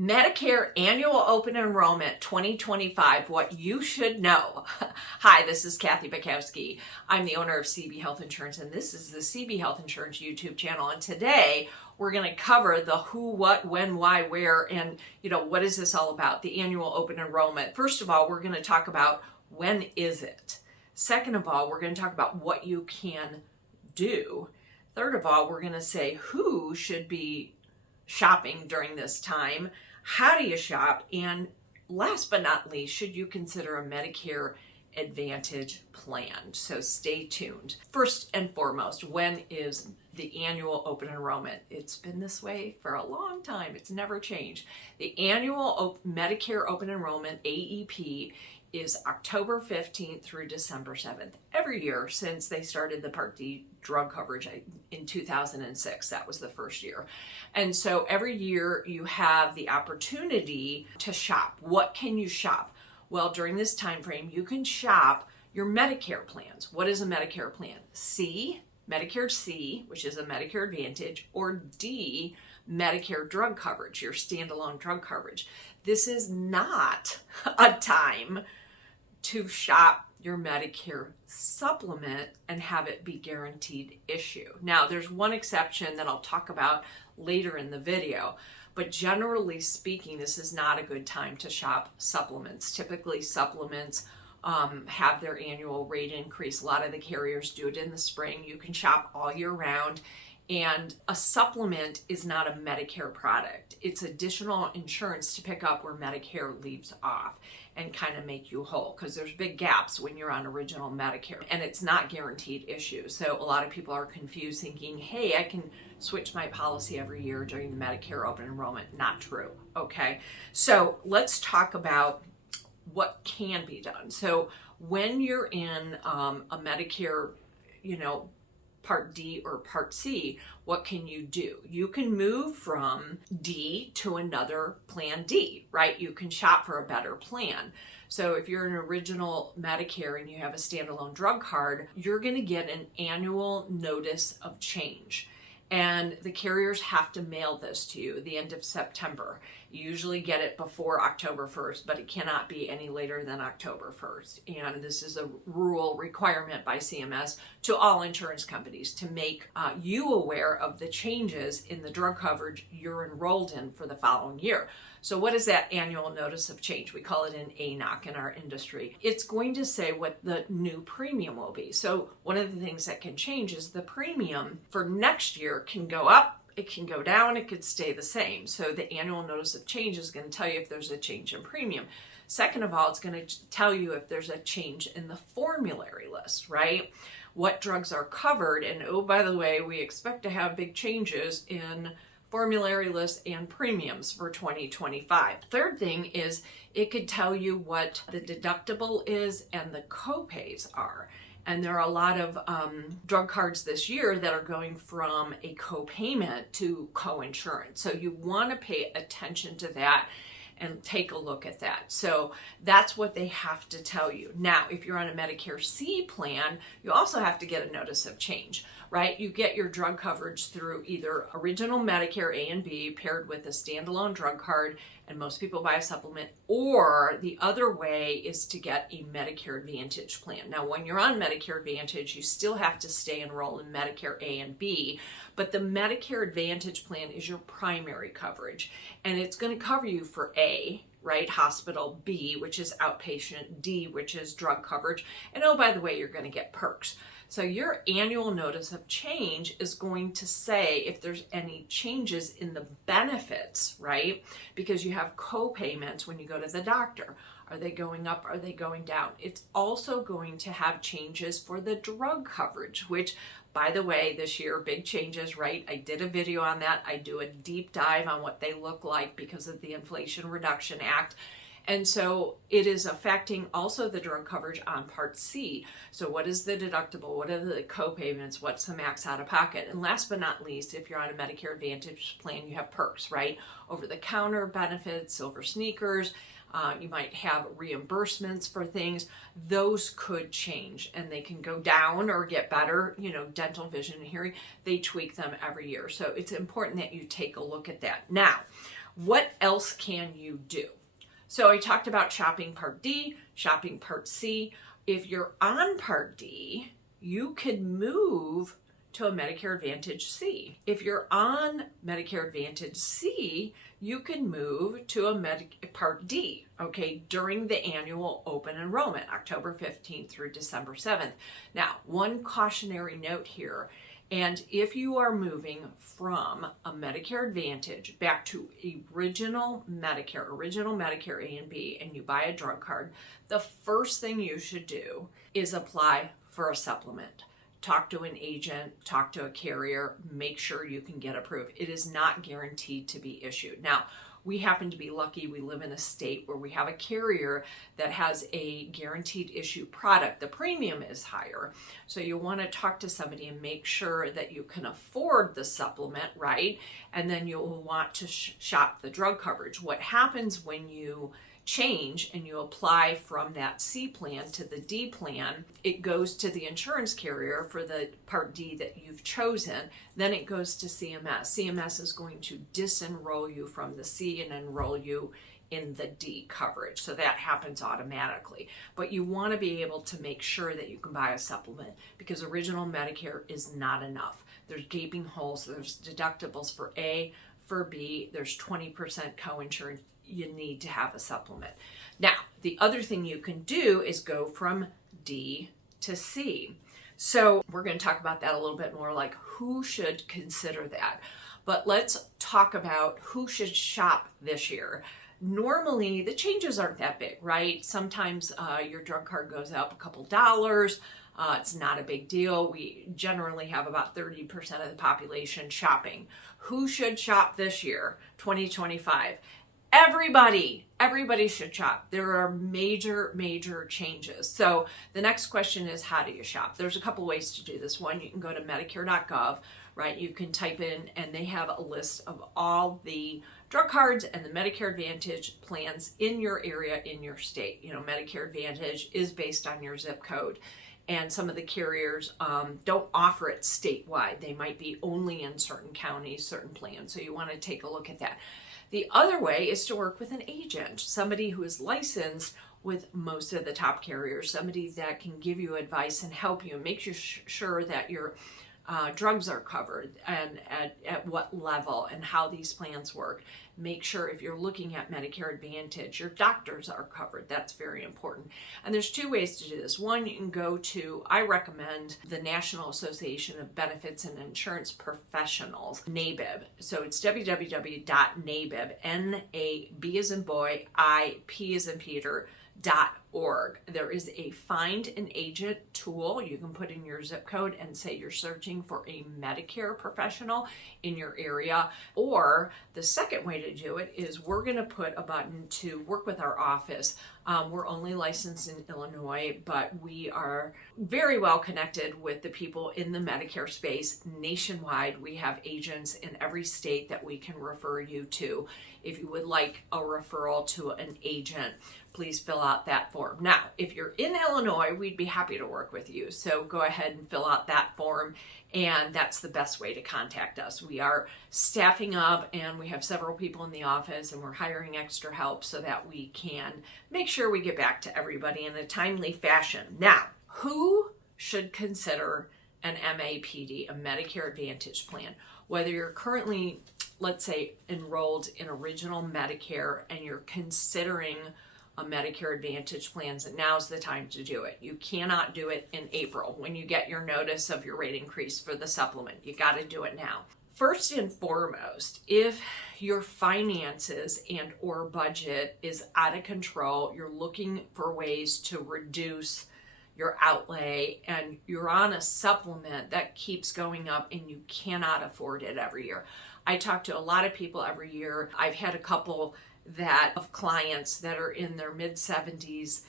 Medicare Annual Open Enrollment 2025, what you should know. Hi, this is Kathy Bukowski. I'm the owner of CB Health Insurance, and this is the CB Health Insurance YouTube channel. And today we're going to cover the who, what, when, why, where, and what is this all about, the annual open enrollment. First of all, we're going to talk about when is it. Second of all, we're going to talk about what you can do. Third of all, we're going to say who should be shopping during this time. How do you shop? And last but not least, should you consider a Medicare Advantage plan? So stay tuned. First and foremost, when is the annual open enrollment? It's been this way for a long time. It's never changed. The annual Medicare open enrollment, AEP, is October 15th through December 7th every year since they started the Part D drug coverage in 2006. That was the first year. And so every year you have the opportunity to shop. What can you shop? Well, during this time frame, you can shop your Medicare plans. What is a Medicare plan? C, Medicare C, which is a Medicare Advantage, or D, Medicare drug coverage, your standalone drug coverage. This is not a time to shop your Medicare supplement and have it be guaranteed issue. Now, there's one exception that I'll talk about later in the video, but generally speaking, this is not a good time to shop supplements. Typically, supplements have their annual rate increase. A lot of the carriers do it in the spring. You can shop all year round. And a supplement is not a Medicare product. It's additional insurance to pick up where Medicare leaves off and kind of make you whole, because there's big gaps when you're on original Medicare, and it's not guaranteed issue. So a lot of people are confused thinking, hey, I can switch my policy every year during the Medicare open enrollment. Not true, okay? So let's talk about what can be done. So when you're in a Medicare, Part D or Part C, what can you do? You can move from D to another plan D, right? You can shop for a better plan. So if you're an original Medicare and you have a standalone drug card, you're going to get an annual notice of change. And the carriers have to mail this to you at the end of September. You usually get it before October 1st, but it cannot be any later than October 1st. And this is a rule requirement by CMS to all insurance companies to make you aware of the changes in the drug coverage you're enrolled in for the following year. So what is that annual notice of change? We call it an ANOC in our industry. It's going to say what the new premium will be. So one of the things that can change is the premium for next year can go up, it can go down, it could stay the same. So the annual notice of change is going to tell you if there's a change in premium. Second of all, it's going to tell you if there's a change in the formulary list, right? What drugs are covered. And oh, by the way, we expect to have big changes in formulary lists and premiums for 2025. Third thing is it could tell you what the deductible is and the copays are. And there are a lot of drug cards this year that are going from a copayment to coinsurance. So you want to pay attention to that and take a look at that. So that's what they have to tell you. Now, if you're on a Medicare C plan, you also have to get a notice of change, right? You get your drug coverage through either original Medicare A and B paired with a standalone drug card, and most people buy a supplement, or the other way is to get a Medicare Advantage plan. Now, when you're on Medicare Advantage, you still have to stay enrolled in Medicare A and B, but the Medicare Advantage plan is your primary coverage, and it's going to cover you for A, right, hospital, B, which is outpatient, D, which is drug coverage, and oh, by the way, you're going to get perks. So your annual notice of change is going to say if there's any changes in the benefits, right? Because you have co-payments when you go to the doctor. Are they going up? Are they going down? It's also going to have changes for the drug coverage, which, by the way, this year, big changes, right? I did a video on that. I do a deep dive on what they look like because of the Inflation Reduction Act. And so it is affecting also the drug coverage on Part C. So what is the deductible? What are the co-payments? What's the max out of pocket? And last but not least, if you're on a Medicare Advantage plan, you have perks, right? Over-the-counter benefits, silver sneakers. You might have reimbursements for things. Those could change and they can go down or get better. Dental, vision, and hearing, they tweak them every year. So it's important that you take a look at that. Now, What else can you do? So I talked about shopping Part D, shopping Part C. If you're on Part D, you could move to a Medicare Advantage C. If you're on Medicare Advantage C, you can move to a Part D, okay, during the annual open enrollment, October 15th through December 7th. Now, one cautionary note here, and if you are moving from a Medicare Advantage back to original Medicare A and B, and you buy a drug card, the first thing you should do is apply for a supplement. Talk to an agent, talk to a carrier, make sure you can get approved. It is not guaranteed to be issued. Now, we happen to be lucky. We live in a state where we have a carrier that has a guaranteed issue product. The premium is higher. So you want to talk to somebody and make sure that you can afford the supplement, right? And then you'll want to shop the drug coverage. What happens when you change and you apply from that C plan to the D plan, it goes to the insurance carrier for the Part D that you've chosen. Then it goes to CMS. CMS is going to disenroll you from the C and enroll you in the D coverage. So that happens automatically. But you want to be able to make sure that you can buy a supplement, because original Medicare is not enough. There's gaping holes. There's deductibles for A, for B. There's 20% co-insurance. You need to have a supplement. Now, the other thing you can do is go from D to C. So we're going to talk about that a little bit more, like who should consider that. But let's talk about who should shop this year. Normally, the changes aren't that big, right? Sometimes your drug card goes up a couple dollars. It's not a big deal. We generally have about 30% of the population shopping. Who should shop this year, 2025? Everybody should shop. There are major changes. So the next question is, how do you shop? There's a couple ways to do this. One, you can go to Medicare.gov, right? You can type in, and they have a list of all the drug cards and the Medicare Advantage plans in your area, in your state. You know, Medicare Advantage is based on your zip code. And some of the carriers don't offer it statewide. They might be only in certain counties, certain plans. So you want to take a look at that. The other way is to work with an agent, somebody who is licensed with most of the top carriers, somebody that can give you advice and help you and make sure that your drugs are covered and at what level and how these plans work. Make sure if you're looking at Medicare Advantage, your doctors are covered. That's very important. And there's two ways to do this. One, you can go to, I recommend the National Association of Benefits and Insurance Professionals, NABIB. So it's www.nabib, N-A-B as in boy, I-P as in Peter, .org. There is a find an agent tool. You can put in your zip code and say you're searching for a Medicare professional in your area. Or the second way to do it is we're going to put a button to work with our office. We're only licensed in Illinois, but we are very well connected with the people in the Medicare space nationwide. We have agents in every state that we can refer you to. If you would like a referral to an agent, please fill out that form. Now, if you're in Illinois, we'd be happy to work with you. So go ahead and fill out that form, and that's the best way to contact us. We are staffing up, and we have several people in the office, and we're hiring extra help so that we can make sure we get back to everybody in a timely fashion. Now, who should consider an MAPD, a Medicare Advantage plan? Whether you're currently, let's say, enrolled in original Medicare and you're considering a Medicare Advantage plans, and now's the time to do it. You cannot do it in April when you get your notice of your rate increase for the supplement. You got to do it now. First and foremost, if your finances and or budget is out of control, you're looking for ways to reduce your outlay, and you're on a supplement that keeps going up and you cannot afford it every year. I talk to a lot of people every year. I've had a couple of clients that are in their mid 70s,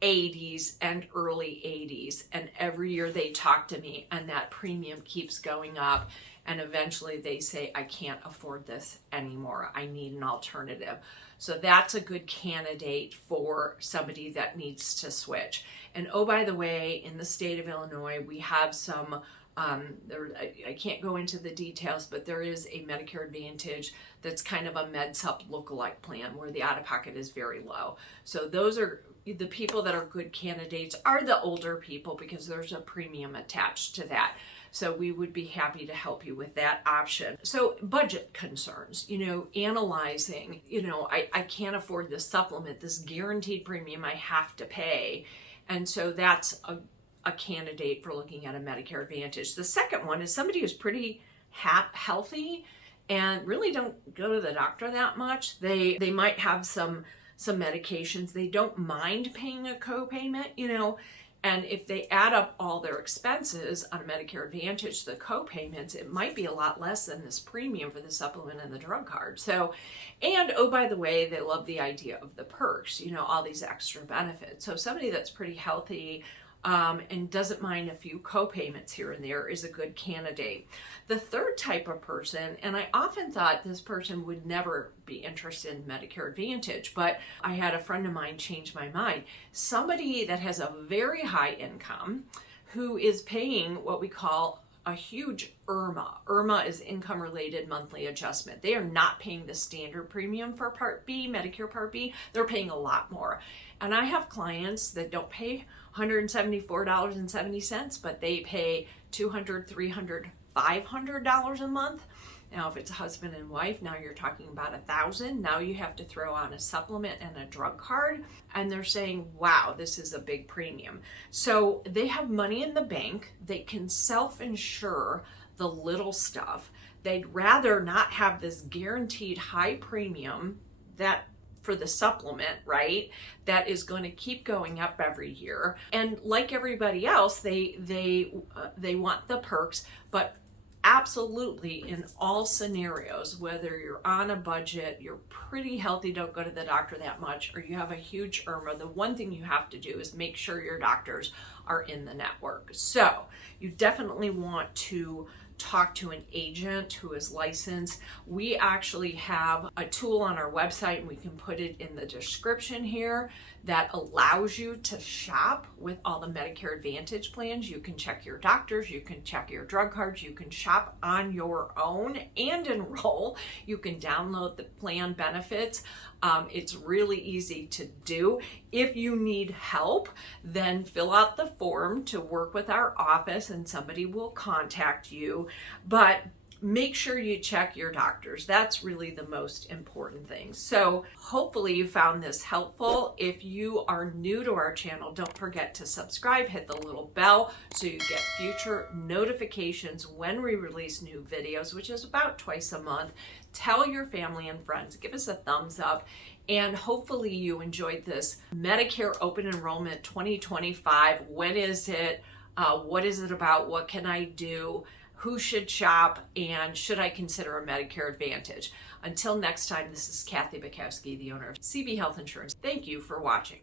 80s, and early 80s, and every year they talk to me and that premium keeps going up, and eventually they say, I can't afford this anymore. I need an alternative. So that's a good candidate for somebody that needs to switch. And oh, by the way, in the state of Illinois, we have some I can't go into the details, but there is a Medicare Advantage that's kind of a MedSup lookalike plan where the out-of-pocket is very low. So those are the people that are good candidates are the older people because there's a premium attached to that. So we would be happy to help you with that option. So budget concerns, analyzing, I can't afford this supplement, this guaranteed premium I have to pay. And so that's a candidate for looking at a Medicare Advantage. The second one is somebody who's pretty healthy and really don't go to the doctor that much. They might have some medications. They don't mind paying a copayment, and if they add up all their expenses on Medicare Advantage, the co-payments, it might be a lot less than this premium for the supplement and the drug card. So, and oh, by the way, they love the idea of the perks, all these extra benefits. So somebody that's pretty healthy and doesn't mind a few co-payments here and there is a good candidate. The third type of person, and I often thought this person would never be interested in Medicare Advantage, but I had a friend of mine change my mind. Somebody that has a very high income who is paying what we call a huge IRMA. IRMA is income related monthly adjustment. They are not paying the standard premium for Part B, Medicare Part B. They're paying a lot more. And I have clients that don't pay $174.70, but they pay $200, $300, $500 a month. Now, if it's a husband and wife, now you're talking about $1,000. Now you have to throw on a supplement and a drug card, and they're saying, wow, this is a big premium. So they have money in the bank. They can self-insure the little stuff. They'd rather not have this guaranteed high premium that for the supplement, right? That is going to keep going up every year. And like everybody else, they want the perks, but absolutely in all scenarios, whether you're on a budget, you're pretty healthy, don't go to the doctor that much, or you have a huge IRMA, the one thing you have to do is make sure your doctors are in the network. So you definitely want to talk to an agent who is licensed. We actually have a tool on our website, and we can put it in the description here, that allows you to shop with all the Medicare Advantage plans. You can check your doctors, you can check your drug cards, you can shop on your own and enroll. You can download the plan benefits. It's really easy to do. If you need help, then fill out the form to work with our office and somebody will contact you. But make sure you check your doctors. That's really the most important thing. So hopefully you found this helpful. If you are new to our channel, don't forget to subscribe, hit the little bell so you get future notifications when we release new videos, which is about twice a month. Tell your family and friends, give us a thumbs up, and hopefully you enjoyed this Medicare Open Enrollment 2025. When is it? What is it about? What can I do? Who should shop? And should I consider a Medicare Advantage? Until next time, this is Kathy Bukowski, the owner of CB Health Insurance. Thank you for watching.